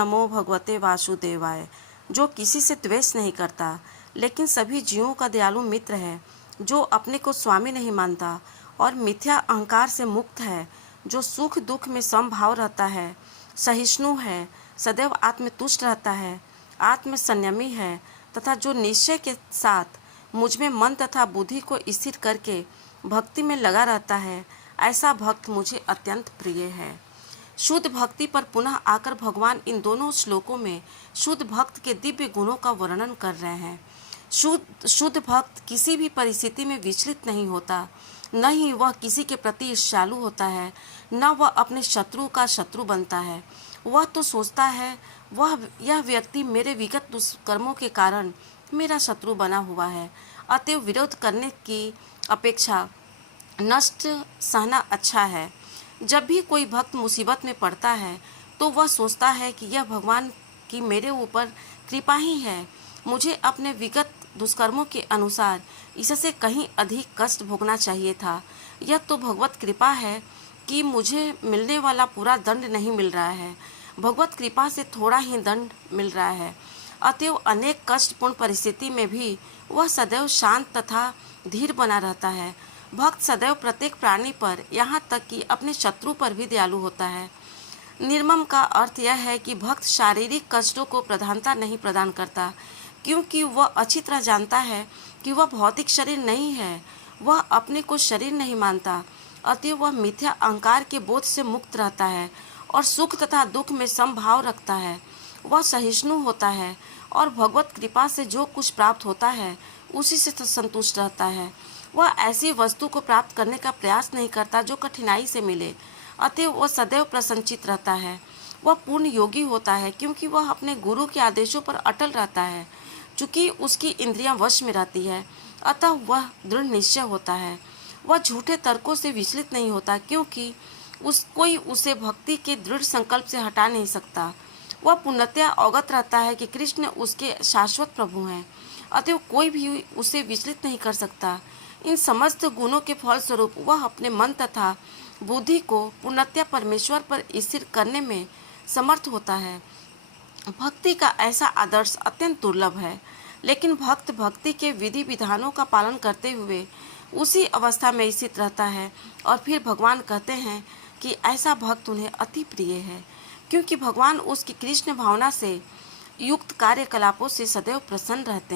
नमो भगवते वासुदेवाय, जो किसी से द्वेष नहीं करता लेकिन सभी जीवों का दयालु मित्र है, जो अपने को स्वामी नहीं मानता और मिथ्या अहंकार से मुक्त है, जो सुख दुख में समभाव रहता है, सहिष्णु है, सदैव आत्मतुष्ट रहता है, आत्म संयमी है तथा जो निश्चय के साथ मुझ में मन तथा बुद्धि को स्थिर करके भक्ति में लगा रहता है, ऐसा भक्त मुझे अत्यंत प्रिय है। शुद्ध भक्ति पर पुनः आकर भगवान इन दोनों श्लोकों में शुद्ध भक्त के दिव्य गुणों का वर्णन कर रहे हैं। शुद्ध भक्त किसी भी परिस्थिति में विचलित नहीं होता, न ही वह किसी के प्रति ईर्ष्यालु होता है, न वह अपने शत्रु का शत्रु बनता है। वह तो सोचता है यह व्यक्ति मेरे विगत दुष्कर्मों के कारण मेरा शत्रु बना हुआ है, अतएव विरोध करने की अपेक्षा नष्ट सहना अच्छा है। जब भी कोई भक्त मुसीबत में पड़ता है तो वह सोचता है कि यह भगवान की मेरे ऊपर कृपा ही है, मुझे अपने विगत दुष्कर्मों के अनुसार इससे कहीं अधिक कष्ट भोगना चाहिए था। यह तो भगवत कृपा है कि मुझे मिलने वाला पूरा दंड नहीं मिल रहा है, भगवत कृपा से थोड़ा ही दंड मिल रहा है। अतएव अनेक कष्टपूर्ण परिस्थिति में भी वह सदैव शांत तथा धीर बना रहता है। भक्त सदैव प्रत्येक प्राणी पर, यहाँ तक कि अपने शत्रु पर भी दयालु होता है। निर्मम का अर्थ यह है कि भक्त शारीरिक कष्टों को प्रधानता नहीं प्रदान करता, क्योंकि वह अच्छी तरह जानता है कि वह भौतिक शरीर नहीं है, वह अपने को शरीर नहीं मानता, अतएव वह मिथ्या अहंकार के बोध से मुक्त रहता है और सुख तथा दुख में समभाव रखता है। वह सहिष्णु होता है और भगवत कृपा से जो कुछ प्राप्त होता है उसी से संतुष्ट रहता है। वह ऐसी वस्तु को प्राप्त करने का प्रयास नहीं करता जो कठिनाई से मिले, अतएव वह सदैव प्रसन्नचित्त रहता है। वह पूर्ण योगी होता है क्योंकि वह अपने गुरु के आदेशों पर अटल रहता है। चूँकि उसकी इंद्रियां वश में रहती है, अतः वह दृढ़ निश्चय होता है। वह झूठे तर्कों से विचलित नहीं होता, क्योंकि कोई उसे भक्ति के दृढ़ संकल्प से हटा नहीं सकता। वह पूर्णतया अवगत रहता है कि कृष्ण उसके शाश्वत प्रभु हैं, अतएव कोई भी उसे विचलित नहीं कर सकता। इन समस्त गुणों के फलस्वरूप वह अपने मन तथा बुद्धि को पूर्णतया परमेश्वर पर स्थिर करने में समर्थ होता है। भक्ति का ऐसा आदर्श अत्यंत दुर्लभ है, लेकिन भक्त भक्ति के विधि विधानों का पालन करते हुए उसी अवस्था में स्थित रहता है और फिर भगवान कहते हैं कि ऐसा भक्त उन्हें अति प्रिय है, क्योंकि भगवान उसकी कृष्ण भावना से युक्त कार्यकलापों से सदैव प्रसन्न रहते हैं।